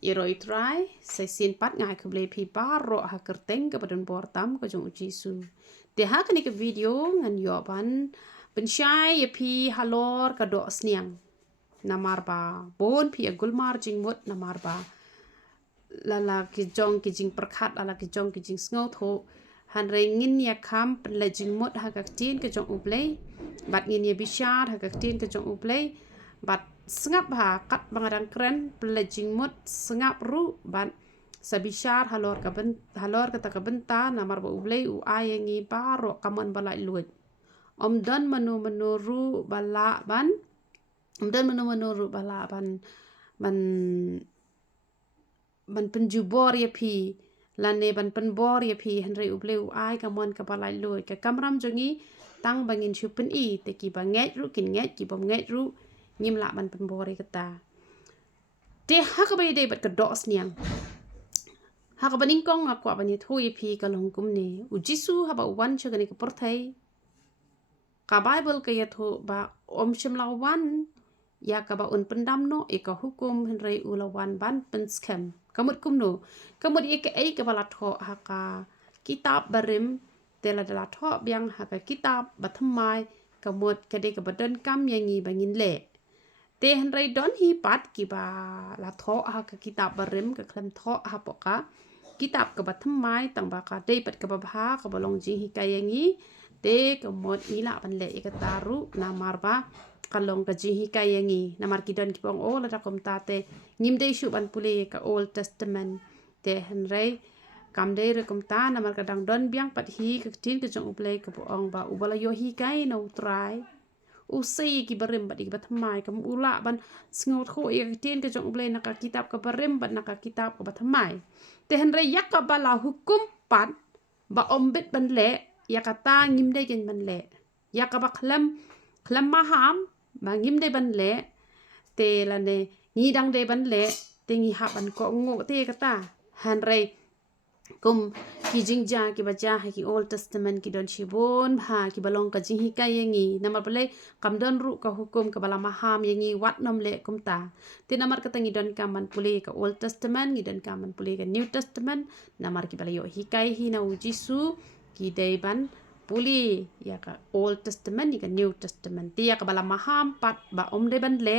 Iroi try sai sin pat ngai ke ble pi baro ha kerteng ke badan bortam ko jong jisu te ha kani ke video ngan yo ban pensyai ye pi halor ka do sniang namar ba bon pi gulmar jing mot namar ba lala ki jong ki jing perkhat lala ki jong ki jing sngo tho han re ngin ya kham pen le jing mot ha ka tin ke jong uble bat ngin ye bishar ha ka tin ke jong uble bat sengap ha kat bangadang kren pelajing mut sengap ru bat sabishar halor kata ka benta namar ba ublei u ayengi baro kaman bala luet dan menuru bala ban dan menuru bala ban penjubor ya pi lane ban penbor ya pi henry ublei u ay kaman ka bala luet ka kamram jongi tang bangin chupen I te ki banget ru kin nget ki bom nget ru nyim la ban penbori kata te hak ba ide bat ka do sniang hak ba ningkong aku abani thui pi ka longkum ni u jisu ha ba wan chagani ka porthai ka bible ka yatho ba om shim la wan ya ka ba un pendam no e ka hukum henrei ulawan ban penskem kamut kumno kamut e ka ei ka bala tho ha ka kitab barim tela dala tho biang ha ka kitab bathamai kamut ka de ka badan kam yangi bangin le te henrei don hi pat ki ba la tho ha ka kitab barim ka klem tho ha poka kitab ka bathamai tang ba ka de pat ka ba ha ka balong ji hi ka yangi te ka mod ila ban le ka taru na marba kalong ka ji hi ka yangi na mar ki don ki pong o la kom ta te nyim de shu ban pule ka old testament te henrei kam de re kom ta na mar ka dang don biang pat hi ka tin ka jong uple ka ong ba ubala yo hi kai no try usai ki barim bat ki bathamai kam ula ban sngot kho e tin ka jong uble na ka kitab ka barim bat na ka kitab ka bathamai te henre yak ka bala hukum pat ba ombit ban le yakata ngim de gen ban le yakaba khlam maham ba ngim de ban le te la ne ngi dang de ban le te ngi ha ban ko ngo te kata henre kum ki jingja ki baca ha ki old testament ki don shibon ha ki balong ka jing hi ka yangi namar pale kam don ru ka hukum ka bala maham yangi wat nom le kum ta te namar ka tangi don kaman pule ka old testament ngi don kaman pule ka new testament namar ki bala yo hi kai hi na ujisu ki dei ban puli ya ka old testament ni ka new testament te ya ka bala maham pat ba om de ban le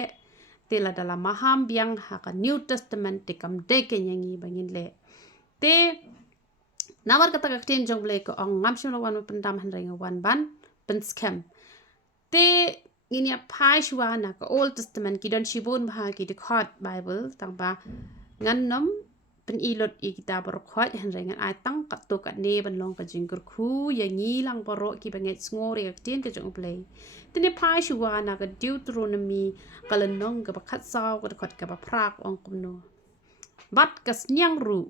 te la dalam maham biang ha ka new testament te kam de ke yangi bangin le te namar kata kaktin jong ble ko ong ngam shim lawan pendam henrenga wan ban penskem te nginia pai shwa na ka old testament ki don shibun bha ki de khot bible tang ba ngan nom pen ilot I kitab khot henrenga ai tang ka to ka ne ban long ka jingkur khu ya ngi lang boro ki banget ngore kaktin ka jong ble tene pai shwa na ka deuteronomy kalenong ka khat saw ka khot ka ba prak ong kumno bat ka sniang ru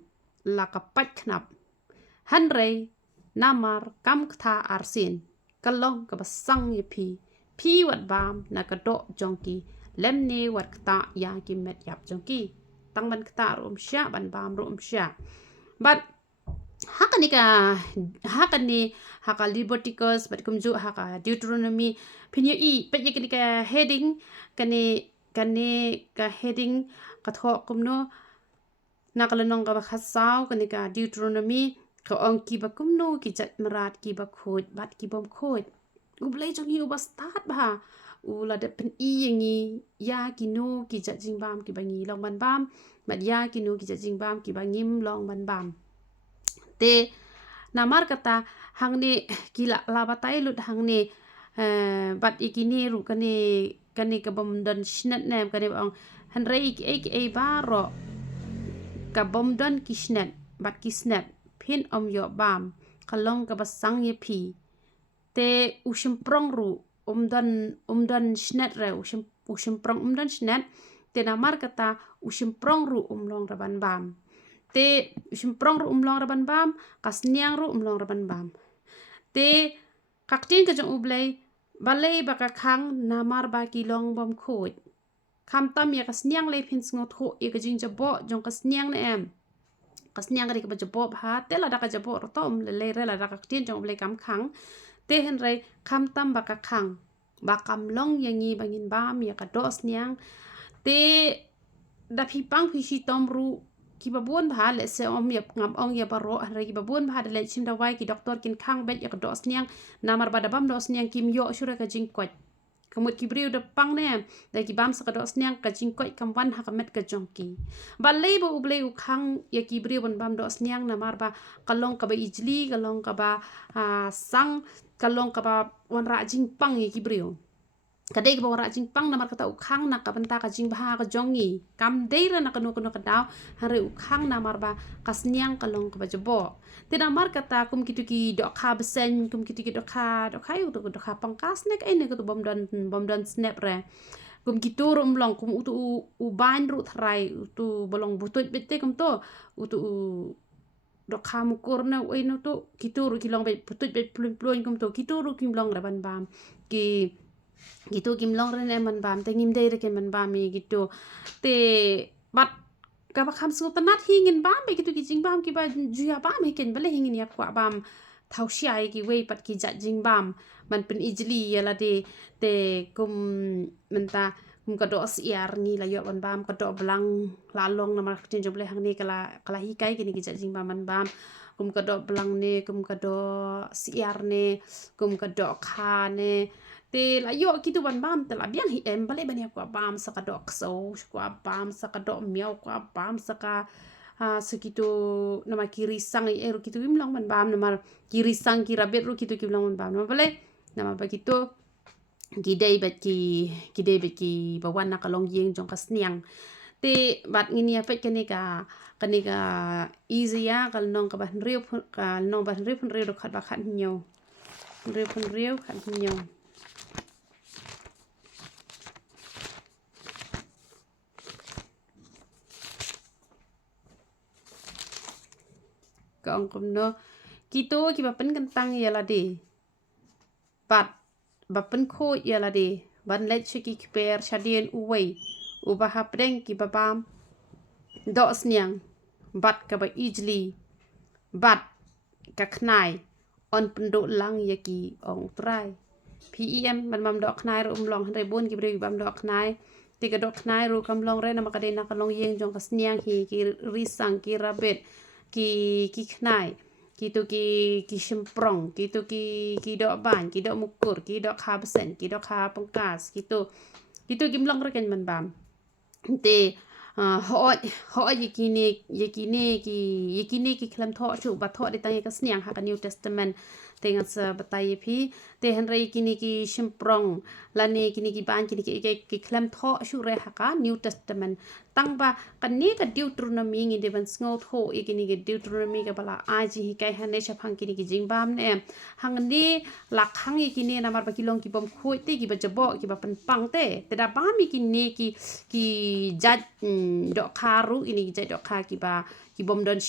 la ka pat knap Henry namar kam kta arsin kalong ka basang ye pi wat bam na ka do jongki lemne wat kta ya ki met yap jongki tang ban kta rum sha ban bam rum sha but hakani haka Leviticus but kumju haka Deuteronomy pinyo I pet ye ka heading kane ka heading ka tho kumno na kalanong ka bakhasaw kani ka Deuteronomy ka ong ki ba kumno ki jat marat ki ba khoj bat ki bom khoj ublei jong hi ubastat ba ula de pen I yangi ya ki no ki jat jingbam ki bangi long ban bam mat ya ki no ki jat jingbam ki bangim long ban bam te namar kata hangne kila labatai lut hangne bat ikini ru kane ka bom don snat nem kane ong hanrei ki baro ka bom don ki snat bat ki snat pin om yo bam kalong ka basang ye pi te ushim prong ru don snat re ushim prong don snat te namar kata ushim prong ru long raban bam te ushim prong ru long raban bam ka sniang ru long raban bam te kaktin ka jong ublei balei baka khang namar ba ki long bom khoj kham tam ya ka sniang le phin sngot ho e ka jing jabo jong ka sniang na em kasniang ka ba jabo ha te la da ka jabo tom le re la da ka tin jong ble kam khang te hen re kham tam ba ka khang ba kam long yangi bangin bam ya ka do sniang te da pi pang pi shi tom ru ki babun bha le se om yap ngam ong ya baro hari ki babun bha le chin da wai ki doktor kin khang bet ya do sniang namar bada bam do sniang kim yo shura ka jing kwat kamut ki briu da pang ne da ki bam sa ka do sniang ka jing kwat kam wan ha ka met ka jongki ba le bo uble u khang ya ki briu ban bam do sniang namar ba kalong ka ba ijli kalong ka ba sang kalong ka ba wan ra jing pang ya ki briu kadai ba ora jing pang namar kata ukhang na ka banta ka jing bah ka jongi kam deira na kanu kanu kadaw hare ukhang namar ba kasniang kalong ka ba jebo te namar kata kum kitu ki do kha besen kum kitu ki do kha yu do kha pangkas nek ene ko bom don snap re kum kitu rum long kum utu u ban ru thrai utu bolong butut bete kum to utu do kha mukur na oi no to kitu ru kilong be butut be plun kum to kitu ru kim long ra ban bam ki gitu kim long ren man bam te ngim dei ke man bam mi gitu te bat ka ba kham su tanat hingin bam be gitu ki jing bam ki ba juya bam he ken bale hingin ya kwa bam thau shai ki wei pat ki ja jing bam man pen ijli ya la de te kum menta kum ka do siar ni la yo ban bam ka do blang la long na mar tin joble hang ni kala hi kai ki ni ki ja jing bam man bam kum ka do blang ne kum ka do siar ne kum ka do kha ne te la yo kitu ban bam te la biang hi em bale bania kwa bam saka dok so kwa bam saka dok miao kwa bam saka sekitu nama kiri sang eru kitu imlang ban bam nama kiri sang kira bet ru kitu kimlang ban bam nama bale nama begitu gidei bet ki bawan na kalong yeng jong kasniang te bat ngini apa kene ka easy ya kal nong ka ban riu kal nong ban riu do khat ba khat nyo riu khat nyo ông cũng nó kito ki bapen kentang ya la de bat bapen kho ya la de ban let chiki per chadien uwei uba hapdeng ki babam do sniang bat ka ba ijli bat ka knai on pendo lang ya ki ong trai pem ban bam do knai ru long han bon ki bre bam do knai ti ka do knai ru kam long re na ma ka de na ka long yeng jong ka sniang hi ki risang ki rabet ki knai kitu ki shimprong kitu ki do ban ki do mukur ki do kha besen ki do kha pangkas kitu gimlong reken man bam te ho yekine ki klam tho chu ba tho de tang ka sniang ha ka new testament tenga sa batai phi te han rei kini ki shimprong lani kini ki ban kini ki klam tho chu re ha ka new testament tang ba kan ni ka deuteronomy ngi de ban sngo tho kini ki deuteronomy ka bala aji hi kai han ne sha phang kini ki jing bam ne hang ni la khang kini na mar ba ki long ki bom khoi te ki ba jabo ki ba pan pang te da ba mi kini ki jat do kharu ini ki jat do kha ki bom don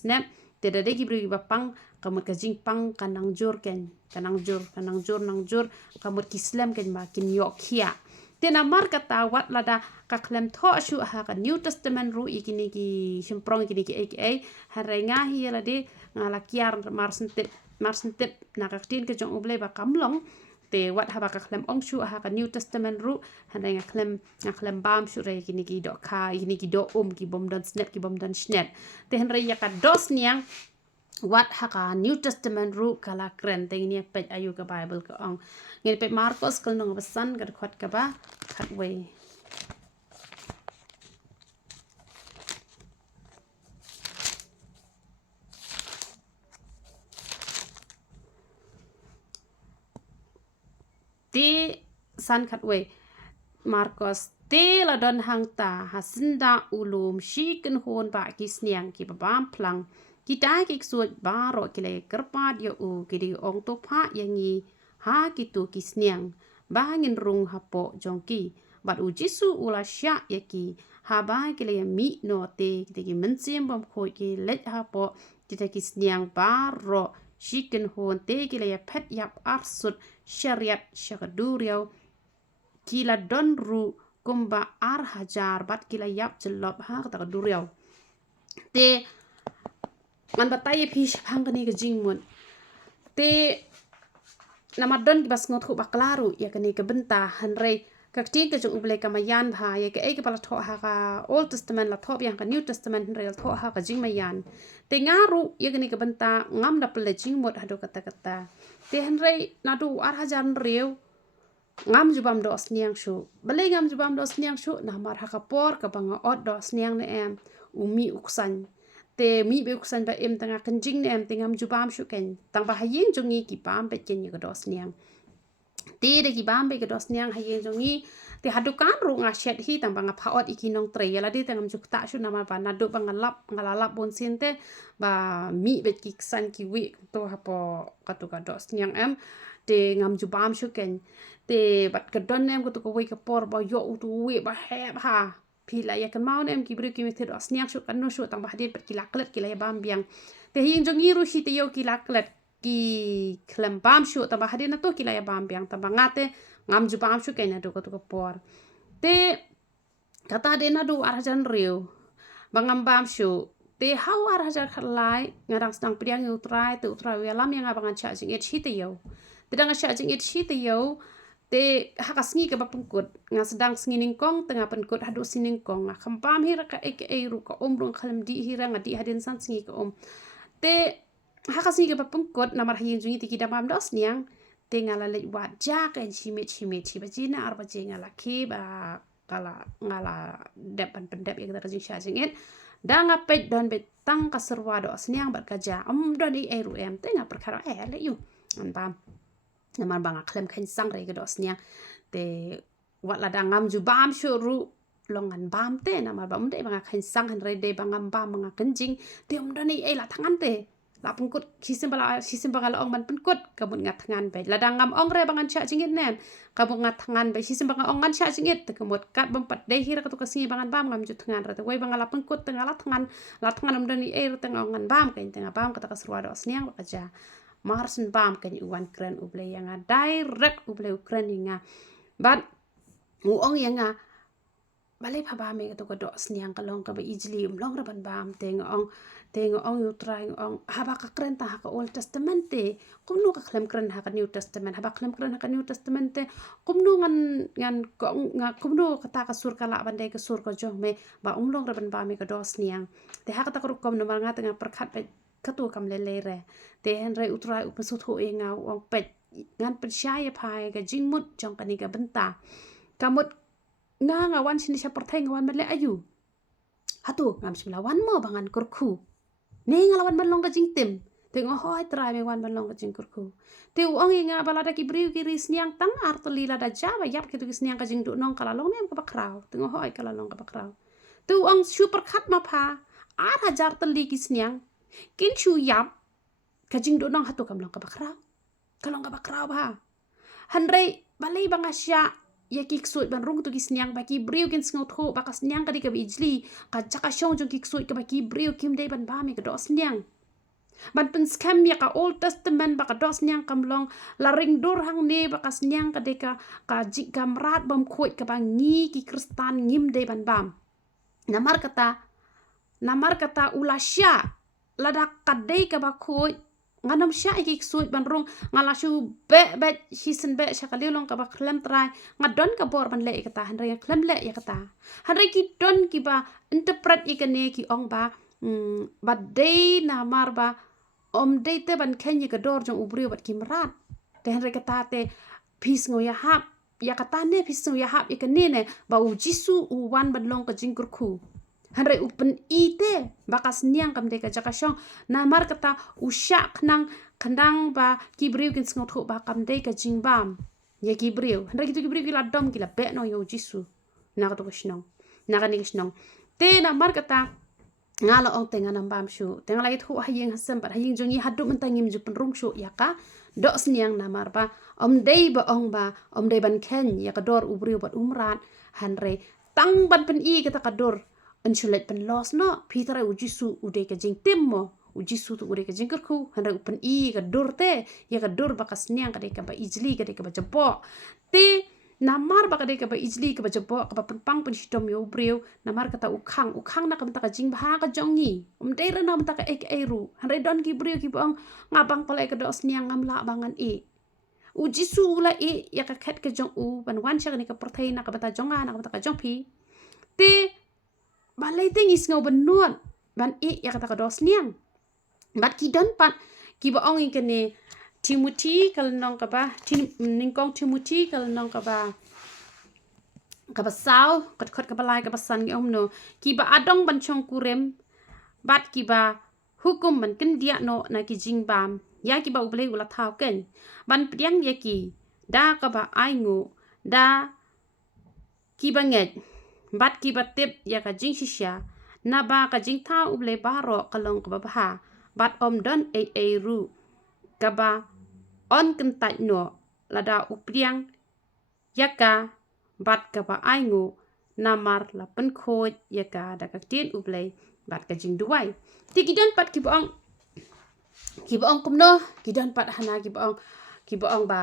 snap te da de ki bri ba pang kamut ka jing pang kanang jur nang jur kamut ki slam ken ba kin yok khia te na mar ka tawat lada ka klem tho shu ha ka new testament ru ikini ki shimprong ikini ki aka harenga hi la de ngala kiar mar sentet na ka tin ke jong uble ba kamlong te wat ha ba ka klem ong shu ha ka new testament ru harenga klem bam shu re ikini ki do kha ikini ki do ki bom don snap ki bom don snap te henre ya ka dos niang wat haka new testament ru kala kren te ini pet ayu ka bible ka ong ngin pet marcos kal nong pesan ka khot ka ba khat we ti san khat we marcos te la don hang ta hasinda ulum shi ken hon ba ki sniang ki ba bam plang kita ki suat baro kile kerpat yo u kidi ong to pha yangi ha kitu ki sniang bangin rung hapo jongki bat u jisu ula sha yaki ha ba kile mi no te ki mensim bom khoi ki let hapo kita ki sniang baro shiken hon te kile ya pet yap arsut syariat syakaduriau kila don ru kumba ar hajar bat kila yap jelop ha kata duriau te man batai phi phang kani ka jingmun te namadon ki bas ngot khu baklaru ya kani ka benta hanrei Kakti ke jung uble kamayan bha ye ke pala tho ha ka Old Testament la tho yang ka New Testament rel tho ha ka jing mayan te ngaru ye gni ka banta ngam da pele jing mot hado kata te henrei nadu arhajan reu ngam jubam do sniang shu bale ngam jubam do sniang shu na mar ha ka por ka banga od do sniang ne em umi uksan te mi be uksan ba em tanga kanjing ne em te ngam jubam shu ken tang ba hayeng jungi ki pam be ken ye ka do sniang te de ki bam be ka do sniang hayeng jungi te hadukan ru nga shet hi tang banga phaot ikinong tre yala di tangam jukta shu na mar ba nadu banga ngalap bon sin te ba mi be ki san ki wi to ha po ka to ka do sniang em te ngam jubam shu ken te bat ka don em ko to ko wi ka por ba yo tu wi ba he ha pila ya kan maun em ki bru ki method sniang shu kan no shu tang ba hadit bat ki laklet ki la bam biang te hin jong iru hi te yo ki laklet ki klem bam shu tang ba hadit na to ki la bam biang tang ba ngate ngam jubam shu ken na do ko to ko por te kata de na do arjan riu bangam bam shu te how arhajar khalai ngarang sedang priang utrai te utrai welam yang abangan cha jing et hi te yo te dang cha jing et hi te yo te hakasngi ke bapungkut nga sedang sngining kong tengah pengkut hadu sining kong nga kampam hira ka ru ka rung khalam di hira nga di hadin san sngi ka te hakasngi ke bapungkut namar hayin jungi tiki damam dos niang te ngala le wat ja ka chime chi bajina arba je ngala ki ba kala ngala depan pendep yang kita jing sha jingit danga pej don betang ka serwa dos niang bar kaja don i ru em te nga perkara le yu pam namar banga klem khen sang re ga dos niang te wat la dangam ju bam shu ru longan bam te namar bam de banga khen sang han re de bangam bam banga kenjing te don i la thangan te la pungkut kisim bala ong man pungkut kabun ngat thangan be la dangam ong re bangan cha jingit nen kabun ngat thangan be kisim banga ong ngan cha jingit te kemot kat bempat de hira ka to kasi bangan bam ngam ju thangan re te wai banga la pungkut tengah la thangan don i tengah ongan bam kain tengah bam kata ka serwa dos niang ba kaja marsen bam kan uwan kren uble yang direct uble ukren yang but ong yang bale pha ba me to ko do sniang ka long ka ba ijli long ra ban bam teng ong yu try ong haba ka kren ta ka Old Testament te kum no ka klem kren ha ka New Testament haba klem kren ha ka New Testament te kum no ngan ko nga kum no ka ta ka sur ka la ban de ka sur ko jong me ba ong long ra ban ba me ka do sniang te ha ka ta ko kom no mar nga tengah perkhat pe katu kam le re te hen re utrai upasut ho nga ong pet ngan percaya phai ga jingmut jong kani ga benta kamut nga wan sini siya perthai ngawan male ayu hatu ngam simla wan mo bangan kurku ne ngalawan balong ka jingtim te ngo hoi trai me wan balong ka jing kurku te uang nga balada ki briu ki ris niang tang arteli la da jawa yap ki tu ki niang ka jing du nong kala long nem ka bakrau te ngo hoi kala long ka bakrau te uang super khat ma pha ar hajar teli ki niang kin chu yap kajing do nong hatu kam long ka bakrau kalong ka bakrau ba hanrei balai bangasya ya kiksut ban rung tu kisniang baki briu kin sngot ho bakas niang ka di ka bijli ka chaka shong jong kiksut ka baki briu kim dei ban ba me ka dos niang ban pen scam ya ka Old Testament baka dos niang kam long la ring dur hang ne bakas niang ka de ka jik gamrat bam khoi ka bangi ki kristan ngim dei ban bam namar kata ulasya lada kadei ka bakoi nganam sya iki suit banrung ngalashu be hisen be syakali long ka baklem trai ngadon ka bor ban le kata hanre klem le ya kata hanre ki don ki ba interpret ikane ki ong ba ba dei na mar ba om dei te ban kenya ka dor jong ubrio bat kimrat te hanre kata te pis ngo ya hap ya kata ne pis ngo ya hap ikane ne ba u jisu u wan ban long ka jingkurku hanre upen ite bakas niang kam deka jakasyong namar kata usyak nang kandang ba kibriu kin sngot ho ba kam deka jingbam ye kibriu hanre kitu kibriu kila dom kila be no yo jisu na to kshnong na ka ni kshnong te namar kata ngala ong tenga nam bam shu tenga lait ho hayeng hasam par hayeng jongi hadu mentangim ju penrung shu ya ka do sniang namar ba om dei ban ken ya ka dor ubriu bat umrat hanre tang ban pen i kata ka dor anchulet pen los no pitara ujisu ude ka jing timmo ujisu tu ude ka jingkerku hanra upen i ka durte ya ka dur bakas niang ka de ka ba ijli ka de ka ba jebo te namar ba ka de ka ba ijli ka ba jebo ka ba pang pen shitom yo breu namar kata ukhang na ka mta ka jing ba ka jongi de ra na mta ka ek eru hanra don ki breu ki bang ngabang pala ka dos niang ngam la bangan i jisu la ya ka khet ke jong ban wan cha ni ka protein na ka bata jonga na ka bata ka jong pi te balai te ngis ngau ban nuat ban ya ka ta ka dos niang bat ki don pat ki ba ong ke ne Timothy kal nong ka ba ningkong Timothy kal nong ka ba sao kot ka balai ka basan ngi no ki ba adong ban chong kurem bat ki ba hukum ban ken dia no na ki jing bam ya ki ba ublei ula thau ken ban priang ya ki da ka ba ai ngu da ki ba nget bat ki ba tip ya ka jing shisha na ba ka jing tha ublei ba ro ka long ka ba ha bat om don a ru ka ba on ken tai no lada upriang ya ka bat ka ba ai ngu namar la pen khoj ya ka da ka tin ublei bat ka jing duai ti ki don pat ki ba ong kum no ki don pat hana ki ba ong ba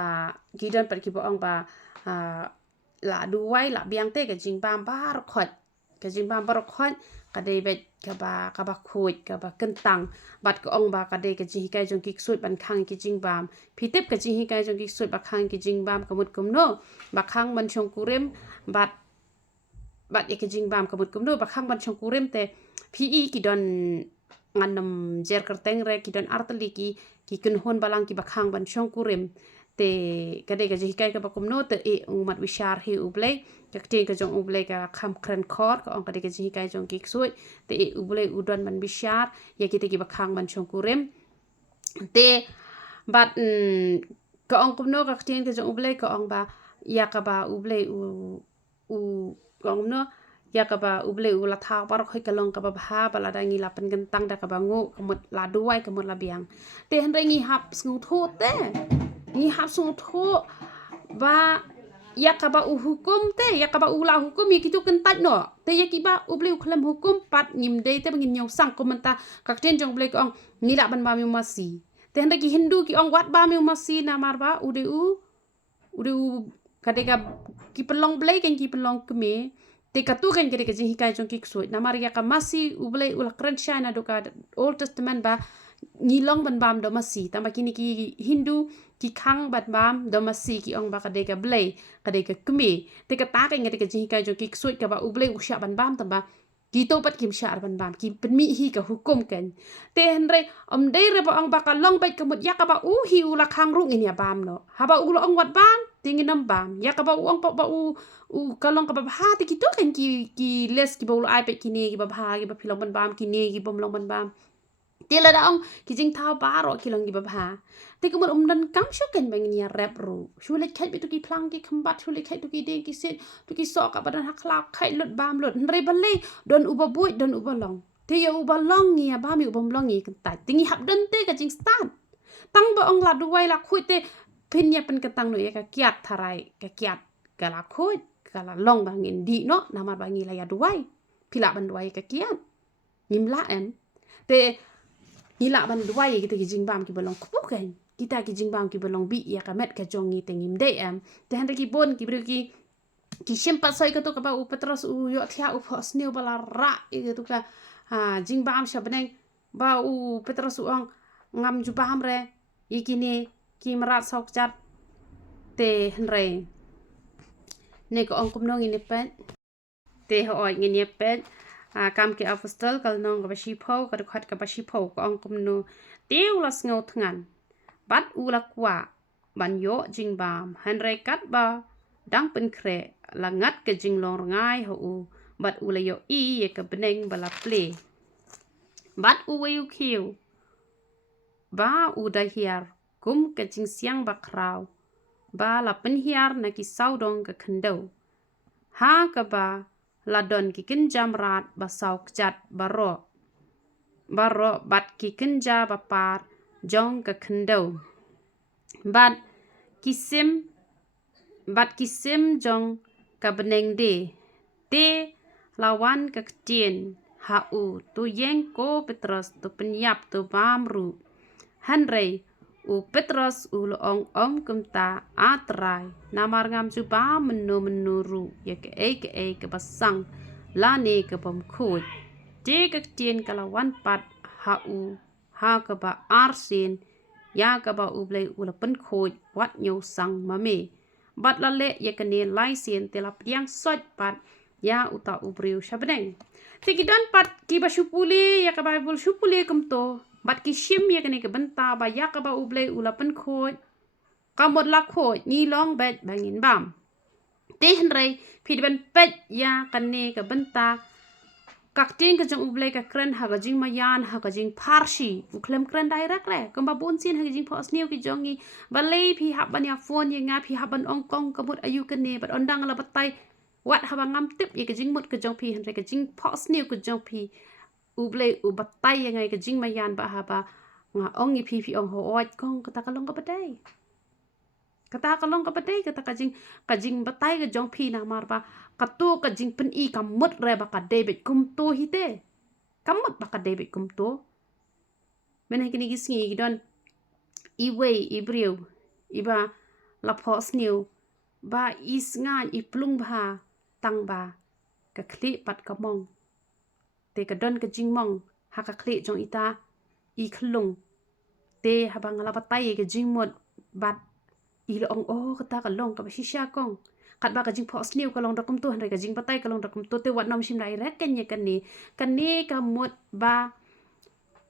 ki don pat ki ba ong ba la duai la biang te ka jing bam ba ro khoj ka jing bam ba ro khoj ka dei bet ka ba khoj ka ba kentang bat ka ong ba ka dei ka ji kai jong ki suit ban khang ki jing bam phitep ka ji kai jong ki suit ba khang ki jing bam ka mut kum no ba khang man chong kurem bat ya ka jing bam ka mut kum no ba khang ban chong kurem te PE ki don nganam jer kerteng re ki don arteli ki kun hon balang ki ba khang ban chong kurem te kade ka ji kai ka ba kum no te umat wishar hi ublei ka tin ka jong ublei ka kham kren khor ka ong kade ka ji kai jong ki suit te ublei udon ban wishar ya ki te ki ba khang ban chong kurem te bat ka ong kum no ka tin ka jong ublei ka ong ba ya ka ba ublei ka ong no ya ka ba ublei ula thak par khoi ka long ka ba ha bala da ngi la pen gentang da ka ba ngu kamut la duai kamut la biang te han re ngi hap sngu tho te ngi hap sngu tho ba ya ka ba hukum te ya ka ba ula hukum ya kitu kentat no te ya ki ba ublei khlam hukum pat ngim de te ngin nyong sang ko menta ka ten jong ublei ka ong ngi la ban ba mi masi te han re ki hindu ki ong wat ba mi masi na mar ba ude kadeka ki pelong blei kan ki pelong keme te katu kan kadeka jing hikai jong ki ksoi na maria ka masi ublei ula kren shina do ka Old Testament ba ngilong ban bam do masi tamba kini ki Hindu ki khang ban bam do masi ki ong ba kadeka blei kadeka keme te ka ta kan kadeka jing hikai jong ki ksoi ka ba ublei usha ban bam tamba ki to pat kim syar ban bam ki penmi hi ka hukum kan te henre om dei re ba ong ba ka long bai kemut ya ka ba hi ula khang rung in ya bam no ha ba ula ong wat bam tingin nam bam ya ka ba ong ba kalong ka ba ha te ki to kan ki les ki ba ula ai pe ki ne ki ba ha ki ba philong ban bam ki ne ki bom long ban bam te la da ong ki jing thao ba ro ki long ki ba ha te ko mun dan kam shu kan bang ni rap ru shu le khai bi tu ki phlang ki khambat shu le khai tu ki de ki sit tu ki so ka ba dan ha khla khai lut bam lut re ba le don uba bui don uba long te ya uba long ni ya ba mi uba long ni kan tai tingi hab dan te ka jing start tang ba ong la duai la khui te pin ya pen ka tang no ya ka kiat tharai ka kiat ka la khui ka la long ba ngin di no na mar ba ngi la ya duai pila ban duai ka kiat nim la em te nila ban duai kita ki jing bam ki bolong kupu kan kita ki jing bam ki bolong bi ya ka met ka jong ni tengim de em te han ki bon ki bru ki shimpa soi ka to ka ba u petros u yo thia u phos new bala ra e tu ka jing bam sha beneng ba u petros u ong ngam ju bam re ikini ki marat sok chat te han re ne ko ong kum no ngi ne pen te ho oi ngi ne pen kam ki apostol kal nong ka shi pho ka khat ka shi pho ko ong kum no teu la sngo thngan bat u la kwa ban yo jing bam han re kat ba dang pen kre la ngat ka jing long ngai ho u bat u la yo i ye ka beneng bala ple bat u we u khiu ba u da hiar kum ka jing siang ba kraw ba la pen hiar na ki saudong ka khando ha ka ba la don ki kin jam rat ba sauk chat baro bat ki kin ja ba par jong ka khando bat kisim jong ka beneng de te lawan ka ktien ha u tu yeng ko Petros tu penyap tu bamru hanre u Petros u loong om kumta atrai namar ngam ju ba menuru ya ke ke basang la ne ke bom khoj te ka ktien ka lawan pat ha u ha ka ba arsin ya ka ba ublei ula pen khoi wat nyo sang ma me bat la le ye kane lai sien te la piang sot pat ya uta ubriu shabneng tikidan pat ki ba shupuli ya ka ba bul shupuli kumto bat ki shim ye kane ke benta ba ya ka ba ublei ula pen khoi kamot la khoi ni long bet bangin bam te henrei phi ben pet ya kane ke benta kakting ke jong ublei ka kren ha jing mayan ha jing parsi uklem kren direct le kamba bon sin ha jing pos new ki jongi balei phi hab ban ya phone ye nga phi hab ban ong kong kamut ayu ke ne bat ondang la batai wat ha ngam tip ye ke jing mut ke jong phi henrei ke jing pos new ke jong phi ublei u batai ye ngai ke jing mayan ba ha ba nga ong i phi ong ho ot kong kata kalong ka badai kata kalong ka badai kata ka jing batai ke jong phi na mar ba katu ka jing pen i kamut re ba ka debit kum to hi te kamut ba ka debit kum to men ha kini gisngi gidon i wei i briu i ba la pos new ba is ngan i plung ba tang ba ka kli pat ka mong te ka don ka jing mong ha ka kli jong ita i khlung te ha ba ngala batai ke jing mot bat i long o kata ka long ka ba shisha kong kat ba ka jing pos new ka long da kum to han ka jing batai ka long da kum to te wat nom sim dai rek ken ye kan ni ka mot ba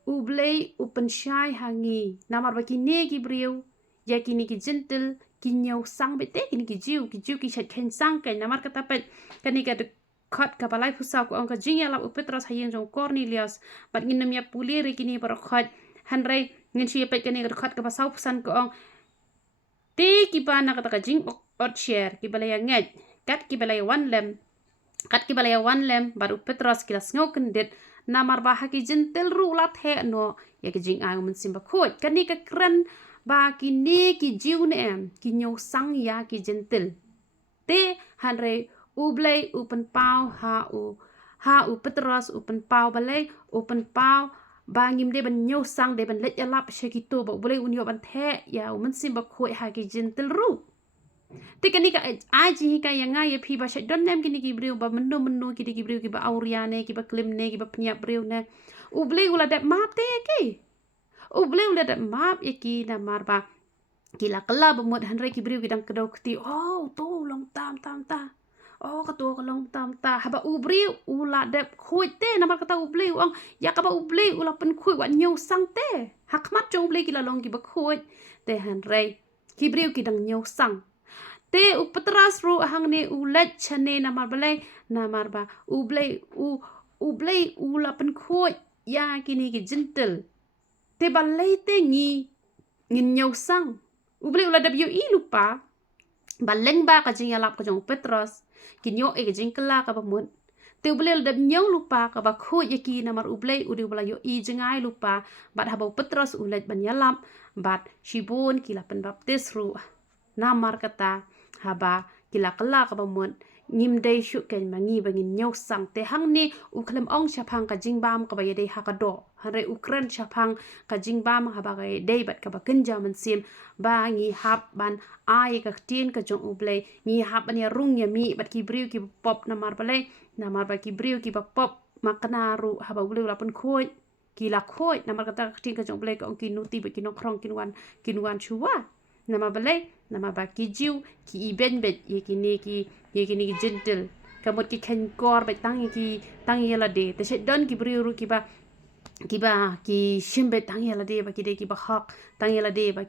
ublei upen shai hangi namar ba ki ne ki briu ya ki ni ki gentle ki nyau sang bete ki ni ki jiu ki chat ken sang kai namar kata pet kan ni ka de khat ka balai pusa ko ang ka jing ya la upetras hayeng jong Cornelius bat ngin nam ya puli re ki ni par khat han rei ngin chi pet kan ni ka khat ka ba sau pusan ko ang te ki ba na kata ka jing ot share ki balaya nget kat ki balaya one lem baru petros ki la sngoken det namar ba haki gentle ru la the no ya ki jing ang mun simba khoi kan ni ka kran ba ki ne ki jiu ne ki nyo sang ya ki gentle te han re ublei upen pau ha u petros upen pau balai upen pau ba ngim de ban nyo sang de ban let ya lap she ki to ba boleh unyo ban the ya mun simba khoi ha ki gentle ru te kani ka aji ka yang ngai phi ba sha don nem kini ki briu ba menu ki briu ki ba auriane ki ba klim ne ki ba pnya briu ne ublei ula dat map te ki ublei ula dat map ye ki na mar ba ki la kala ba mot han re ki briu ki dang kedau kti oh to long tam ta oh ka to ka long tam ta ha ba ubriu ula dat khoi te na mar kata ublei ong ya ka ba ublei ula pen khoi wa nyu sang te hakmat jong ublei ki la long ki ba khoi te han re ki briu ki dang nyu sang te upatras ru hang ne ulet chane namar balai namar ba ublei ula pen khoi ya kini ki gentle te balai te ngin nyau sang ublei ula wi lupa baleng ba ka jing yalap ka jong petros kinyo e ka jing kala ka ba mun te ublei ula nyau lupa ka ba khoi ya ki namar ublei udi ula yo i jingai lupa bat haba petros ulet ban yalap bat shibon kila pen baptis ru namar kata haba kila kala ka ba mun ngim dei shu ken mangi bangin nyau sang te hang ni uklem ong chapang ka jingbam ka ba yede hakado hare ukran chapang ka jingbam haba ka dei bat ka ba kenja man sim ba ngi hab ban ai ka tin ka jong ublei ngi hab ban ya rung ya mi bat ki briu ki pop namar balai namar ba ki briu ki ba pop makna ru haba ublei la pun khoi kila khoi namar kata tin ka jong ublei ka ong ki nuti ba ki nong krong kinwan chuwa nama balai nama ba ki jiu ki iben bet ye kini ki gentle kamot ki ken kor bet tang yela de te se don ki briuru ki shimbe tang yela de ba ki de ki ba hak tang yela de ba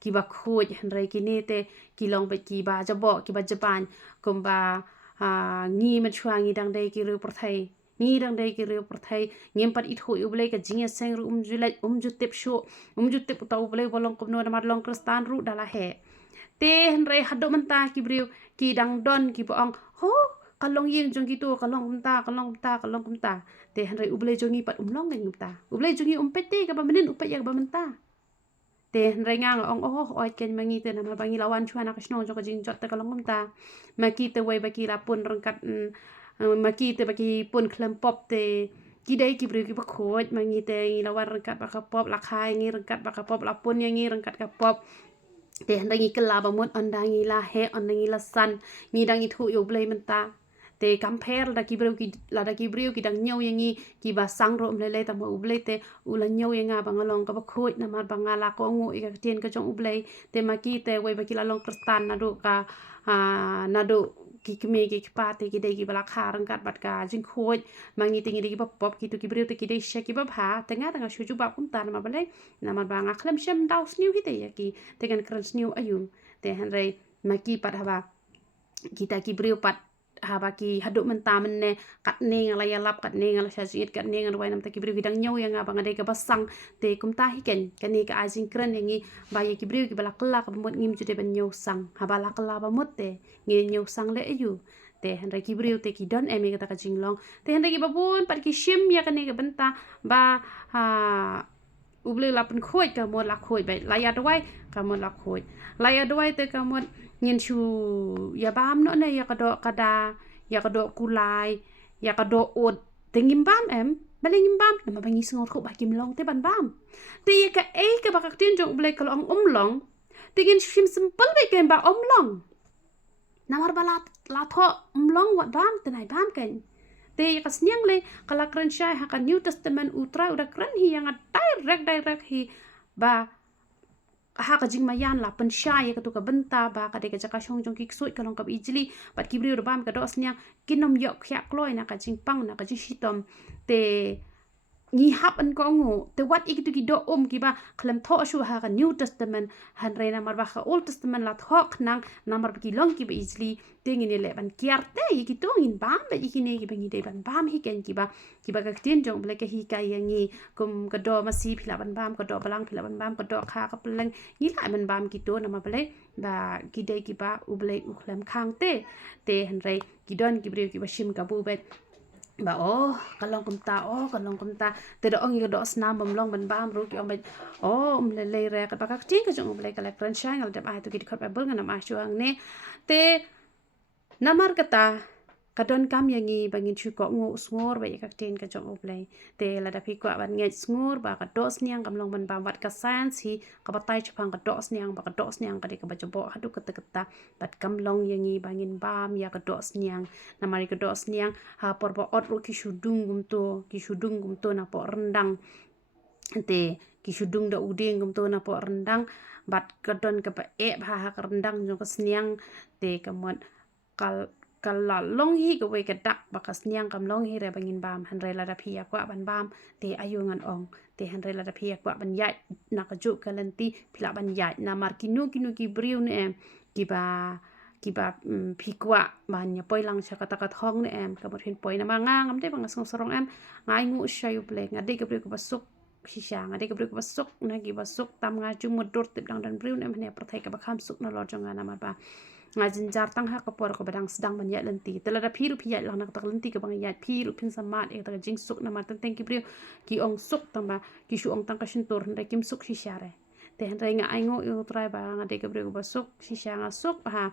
ki ba khoj hanrai ki ne te ki long bet ki ba jabo ki ba japan kum ba ngi ma chwangi dang de ki ru porthai ni dang dai ki reu perthai ngem pat it ho ublei ka jinga seng ru ju tep ta ublei bolong kom no mar long kristan ru dala he te han re hado menta ki briu ki dang don ki boang ho kalong yeng jong ki to kalong kumta te han re ublei jongi pat umlong ngem ta ublei jongi umpete ka ba menen upet ya ba menta te han re ngang ong oi ken mangi te na bangi lawan chuana ka sno jong ka jing jot te kalong kumta ma ki te wei ba ki la pun rengkat maki te baki pun klem pop te ki dai ki bri ki ba khoj mangi te ngi lawan rengkat ba ka pop la khai ngi rengkat ba ka pop la pun yang ngi rengkat ka pop te ndangi kala ba mot ondangi la he ondangi la san ngi dangi thu yo blai menta te compare la da ki breu ki dang nyau yang ki ba sang ro le ta mo uble te ula nyau yang ba ngalong ka ba khoi na mar ba ngala ko ngu i ka tien ka jong uble te ma ki te we ba ki la long kristan na do ka na do ki kme ki pa te ki de ki bala kharang kat bat ka jing khoi mangi te ngi de ki pop ki tu ki breu te ki de sha ki ba bha te nga shu ju ba kum tan ma bale na mar ba nga khlem shem dau sniu hi te ya ki te kan kran sniu ayun te han rei ma ki pat haba kita ki breu pat haba ki haduk mentamen ne kat ne ngala ya lap kat ne ngala syajit kat ne ngala wai nam ta ki breu hidang nyau yang abang ade ka basang te kum ta hi ken kani ka ajing kren yangi ba ye ki breu ki bala kala ka mot ngim jude ban nyau sang haba la kala ba mot te ngi nyau sang le ayu te han ki breu te ki don emi kata ka jinglong te han ki babun pat ki shim ya kani ka benta ba uble la pen khoi ka mo la khoi bai la ya dwai ka mo la khoi la ya dwai te ka mo nyin chu ya bam no ne ya ka do kada ya ka do kulai ya ka do ot te ngim bam bale ngim bam ma bangi sngor khu ba kim long te ban bam te ya ka ka ba ka tin jong ble ka long long te gin shim simple be ken ba long namar balat la tho long wat bam te nai bam ken te ya ka sniang le kala kran shai ha ka new testament utra uda kran hi yang direct hi ba ha ka jing mayan la pen shai ka tu ka benta ba ka de ka jaka shong jong ki soi ka long ka ijli pat ki bri bam ka do sniang kinom yok khya kloi na ka jing pang na ka ji shitom te ni hap an ko ngo te wat ik tu ki do ki ba khlem tho shu ha ka new testament han reina mar ba ka old testament la thok nang namar ki long ki ba ijli te ngi le ban kiar te ki to ngin bam ba ki ne ki ba ngi de ban bam hi ken ki ba ka tin jong ble ka hi ka yangi kum ka do ma si phila ban bam ka do balang phila ban bam ka do kha ka peleng ni la ban bam ki to na ma ble ba ki de ki ba u ble u khlem khang te han rei ki don ki bre ki ba shim ka bu bet ba kalong kum ta te do ong do snam bam long ban bam ru ki ong bet le re ka ba ka ting ka jong ble ka le kran shang al de ba to ki khot ba bul ngana ma shuang ne te namar kata kadon kam yangi bangin chu ko ngo sngur ba ka tin ka jong ble te la da phi kwa ban nge sngur ba ka do sniang kam long ban bam wat ka sans hi ka ba tai chupang ka do sniang ba ka do sniang ka de ka ba jobo hadu ka ta bat kam long yangi bangin bam ya ka do sniang namari ka do sniang ha por ba ot ru ki shudung gum to na po rendang te ki shudung da uding gum to na po rendang bat kadon ka ba ha ka rendang jong ka sniang te kamot kal long hi ka we ka dak bakas niang kam long hi re bangin bam han re la da phi kwa ban bam te ayungan ong te han re la da phi kwa ban yai na ka ju kalanti phila ban yai na mar kinu ki briu ne ki ba phi kwa ban ya poilang cha ka ta ka thong ne ka bot hin poi na ma nga ngam te bang song sorong ngai ngu shayu ple ngade ka briu ka basuk shisha ngade ka briu ka basuk na ki basuk tam nga ju modur tip dang dan briu ne ne prathai ka ba kham suk na lo jonga na ma ba ngajin jar tang ha ka por ko badang sedang ban ya lenti telada phiru phi ya lang nak tak lenti ka bang ya phiru phin samat e ta jing suk na ma tan teng ki brio ki ong suk tang ba ki shu ong tang ka shin tor nda kim suk shi share te han rai nga ai ngo yu trai ba nga de ka brio ba suk shi sha nga suk ha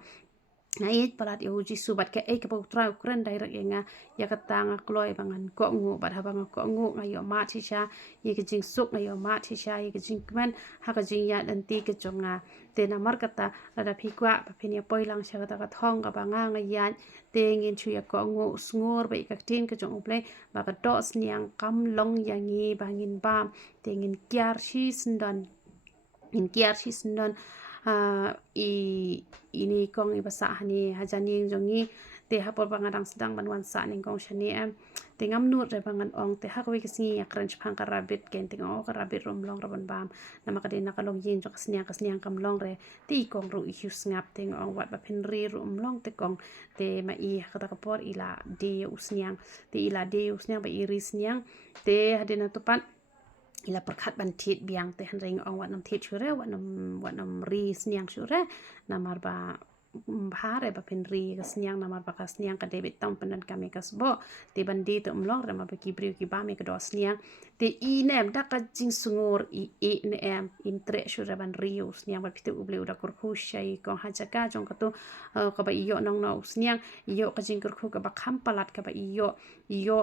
ngait palat yo ji subat ke ka ba trai kren direct nga ya ka tang kloi bangan ko ngo ba ha bang ko ngo nga yo ma chi sha ye ka jing suk nga yo ma chi sha ye ka jing kman ha ka jing ya lenti ka chonga te na mar kata la phi kwa pa phin ya poilang sha ka ta thong ka ba nga yan te ngin chu ya ko ngo sngur ba ka tin ka chong ple ba ka do sniang kam long yangi bangin bam te ngin kyar shi sndon ini kong ibasa hani hajani jongi te hapor bangadang sedang banwan sa ning kong shani te ngam nur re bangan ong te hakwe kisni ya crunch phang ka rabbit ken te ngong ka rabbit rom long raban bam nama ka dina ka long yin jok kasniang kam long re te kong ru hu snap te ngong wat ba phin ri rum long te kong te ma i ka ta ka por ila de usniang te ila de usniang ba iri sniang te hadina tupan ila perkhat ban thit biang te han ring ong wat nam thit chure wat nam ri sniang chure namar ba hare ba pin ri ka sniang namar ba ka sniang ka debit tam panan ka me kasbo te bandi to umlong rama ba ki briu ki ba me ka do sniang te i nem da ka jing sungur i ne em in tre chure ban ri sniang ba pitu uble uda kur khu shai ko ha jaka jong ka to ka ba iyo nong no sniang iyo ka jing kur khu ka ba kham palat ka ba iyo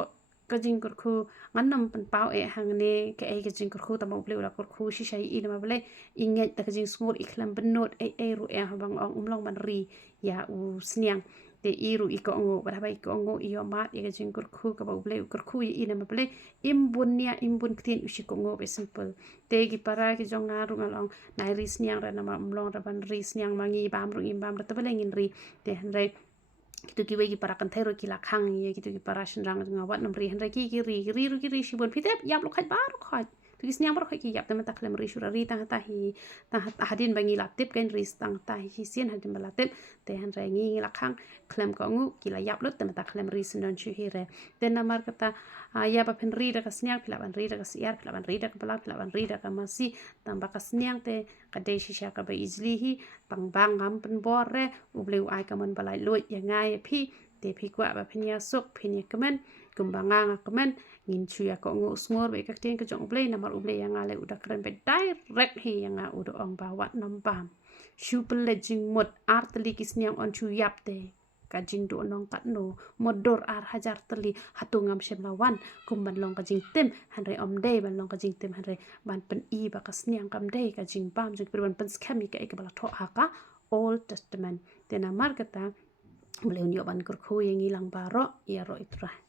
ka jing kur khu nganam pan pau hang ne ka ka jing kur khu ta mo ble ula kur khu shi shai i ma ble inget ta ka jing sungur iklam benot ru habang ong umlong ban ri ya u sniang te iru iko ngo berapa iko ngo iyo mat ya jing kurku ka bau ble kurku ina ma ble imbun ktin usiko ngo be simple te gi para ki jong ngaru ngalong nai ris niang ra nama mlong ra ban ris niang mangi bam ru im bam ra te belengin ri te hanre kitu ki wegi para kan thero ki lakhang ye kitu ki para shinrang ngawat nam ri hanre ki ru ki ri shibon pitep yap lo khat baru khat tu kis niang baru khat ki yap te mata khlem ri shura ri tang ta hi hadin bangi latip kan ri tang ta hi sien hadin balatip te hanre ngi lakhang khlem ko ngu ki la yap lot te mata khlem ri sinon chu hi re te namar kata ya ba pen ri da ka sniang pila ban ri da ka siar pila ban ri da ka pala pila ban ri da ka masi tang ba ka sniang te ka de shisha ka ba easily hi tang bang ngam pen bor re ubleu ai ka mon balai loi ya ngai phi te phi kwa ba phinia sok phinia kamen kumbanga nga kamen ngin chu ya ko ngu smor be ka ten ka jong ublei namar ublei ya ngale udak kren be direct hi ya nga udo ong ba wat nam bam shu pele jing mot artli kisniang on chu yap te kajing do nong kat no modor ar hajar teli hatungam shem lawan kumban long kajing tem hanre om day ban long kajing tem hanre ban pen I ba kasniang kam day kajing bam jing ban pen skami ka ikbala tho haka Old Testament tena mar kata beliau nyoban kurku yang hilang baro ya ro itra